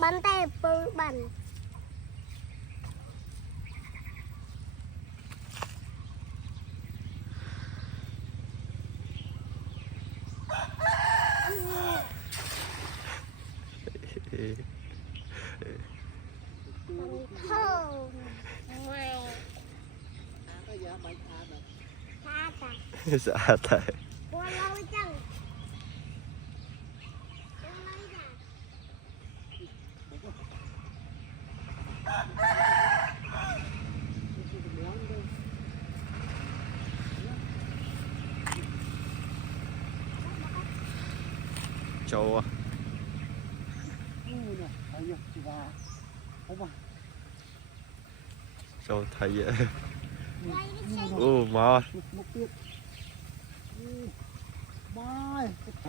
bắn tay bự bắn thô ngoài Dạ thầy. qua lâu chăng Châu Châu thầy vậy. Ô mà cái bơ đo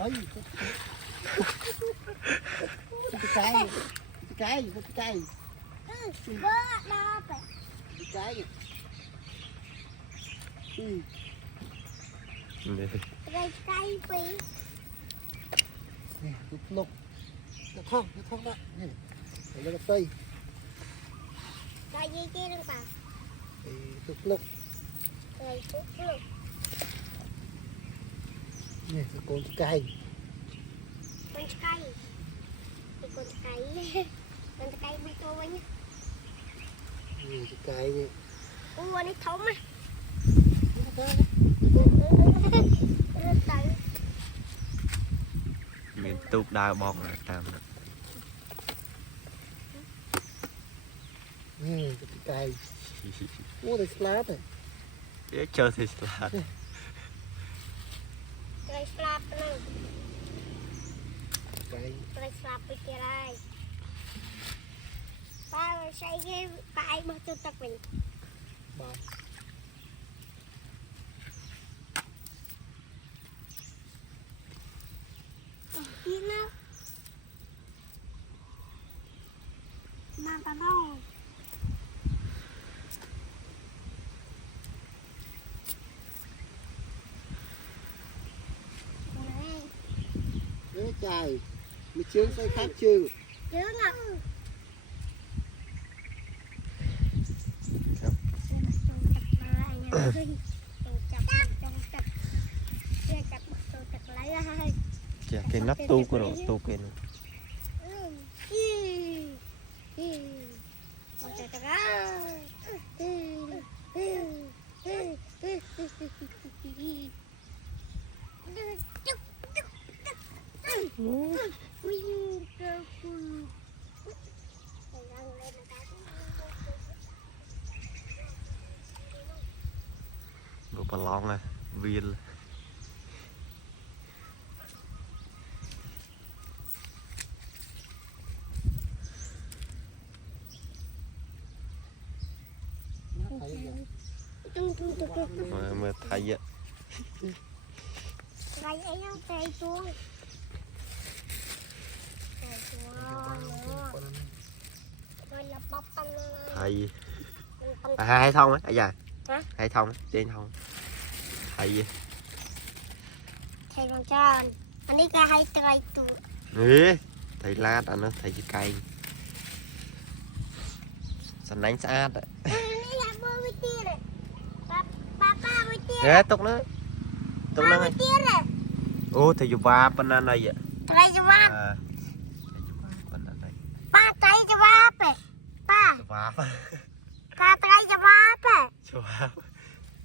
phải cái cây cây phí lục nó không đó nè đây là cây cây gì kia đừng bảo lục cây phúc lục nè con cây con cây con cây bị tôi nhá cây nè ua nó thống á miền tụt đào bong là tam đó. nè cây ua đây slab này Biết chơi thì là cây slap nữa cây slap bị kia đây ba xây cái bài mà tôi tập mình ba đi nào mà ta đâu đứa trời mày chưa xây khác chưa chứ ngọc chả cái nắp tu của nó tu cái nó đồ bà long à viên mà thầy vậy Cây ấy nó cây xuống rồi là bắp ăn thầy hai thông á dạ hả hai thông trên thông thầy thầy còn tròn anh đi ra hai cây tụ Ê, thầy lát anh nó thầy chỉ cây sẵn đánh sát đấy đi làm bơ với tia này ba với tia ê tục nữa với tia này ô thầy chụp ba bên này vậy cây cho ba à bên này ba cây cho ba này ba chụp ba cây cho ba này chụp ba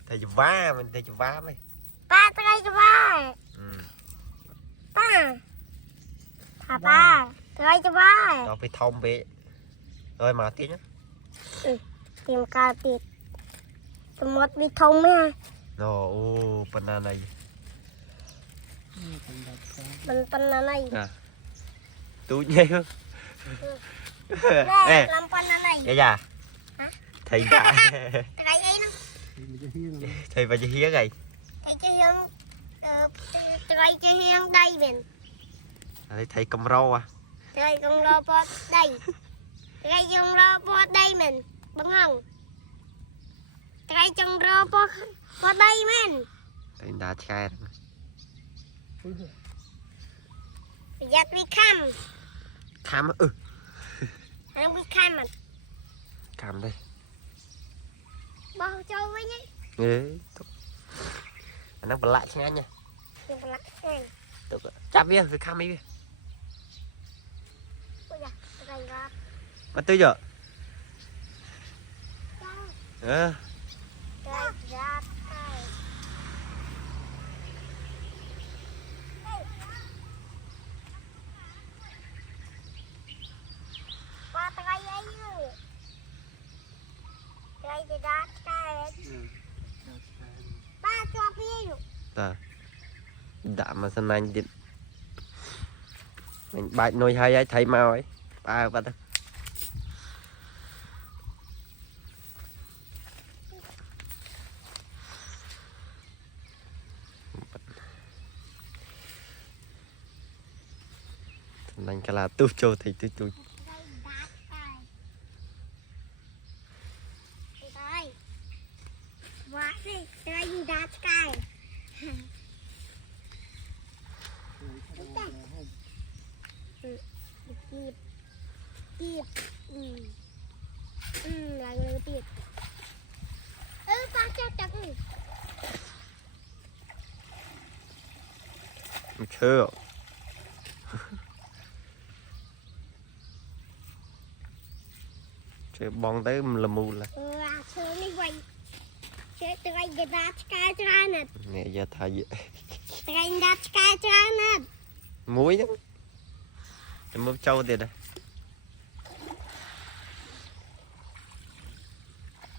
thầy chụp ba mình thầy chụp ba mày ba cây cho ba ba cây cho ba cho phải thông về rồi mà tiếng tìm cao tiệt tụi một bị thông nha nó ô bên này bên này à tôi nhớ nè làm bên này vậy à thầy cả cây ấy nó thầy và chị hía này cây cho hiên cây cho hiên đây mình thầy cầm rau à cây con rô bò đây cây con rô bò đây mình đúng không cây con rô bò đây mình thầy đã chai giặt đi khăm tham đang bị khai mặt Cầm đây. bao châu với nhé Ê. Nó bật lại cho anh nha. đừng lại đây Được. Chắp bia, với khăm bia. ôi da đây ra Bắt tư giờ. đây ra qua tay ấy đây thì ra đây ba cho bia Ta. Đã mà sân anh đi. Mình bạch nồi hay ấy thấy mau ấy. Ba bắt đó. Sân anh cả là tu trâu thì tu. What is trying that guy? Tiếp. Là người tiếp. Ba cho trắng. Chưa. Chơi bong tới là mù là. Chơi đi quay. Chơi trying that guy cho nè. Nè giờ thay Trying that guy cho nè. muối chứ. Em mướp trâu thì đây.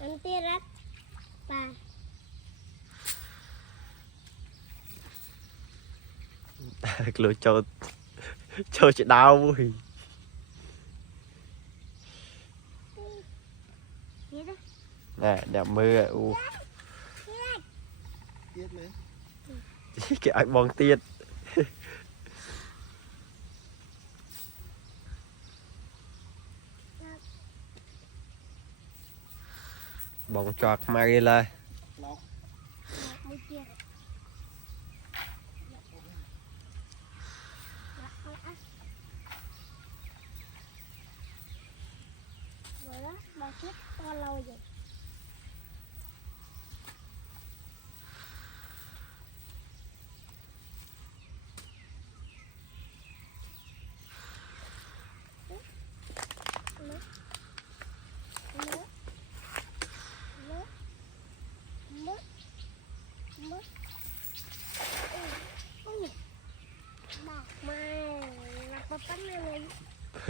Anh tia rất. Ba. Lựa trâu. Trâu chỉ đau vui. Nè đẹp mưa u. Tiết mấy. Cái anh bong tiết. Bong choạc mai lên. Lọc. Một kia. Rồi đó, bao chết to lâu rồi.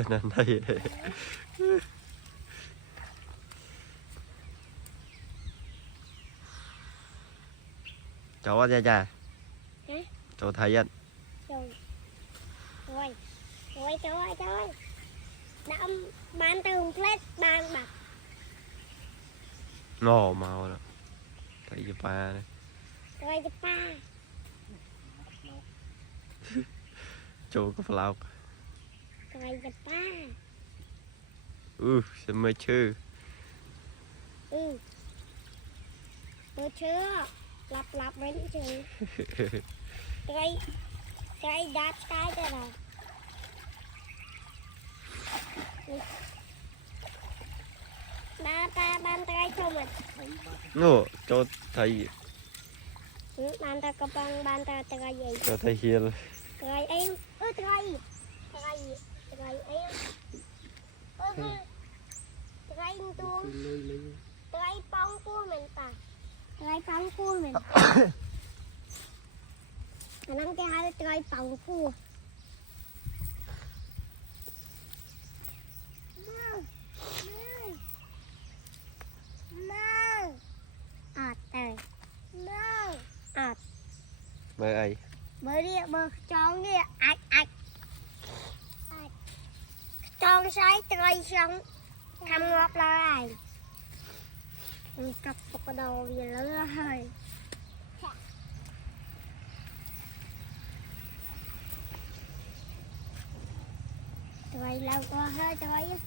Nên đây. Cháu ra cha. Cháu thấy anh. Rồi. Rồi trời ơi. Đã bán từ plate bán bạc. Nổ màu đó. Thấy cho ba này. Rồi cho ba. Chú có flow. Rồi cho ba. Sao mới chứ. Tôi chưa. Lặp đến chứ. Cái đát cái cho nào. Ba ban tay không ạ. Nổ, cho thấy. Ban tay có ban tay tay gì. Cho thấy hiền. Tay em. Tay em. Tay tuông. Tay bông của mình ta. Tay bông của mình. Anh cái hai tay bông của. Trời. Bởi ấy. Bởi đi bơ tròn đi ạch. Tròn sái tay xong. Thăm ngọt lại. Cặp một cái đầu gì lớn rồi. Trời lâu quá hơi trời.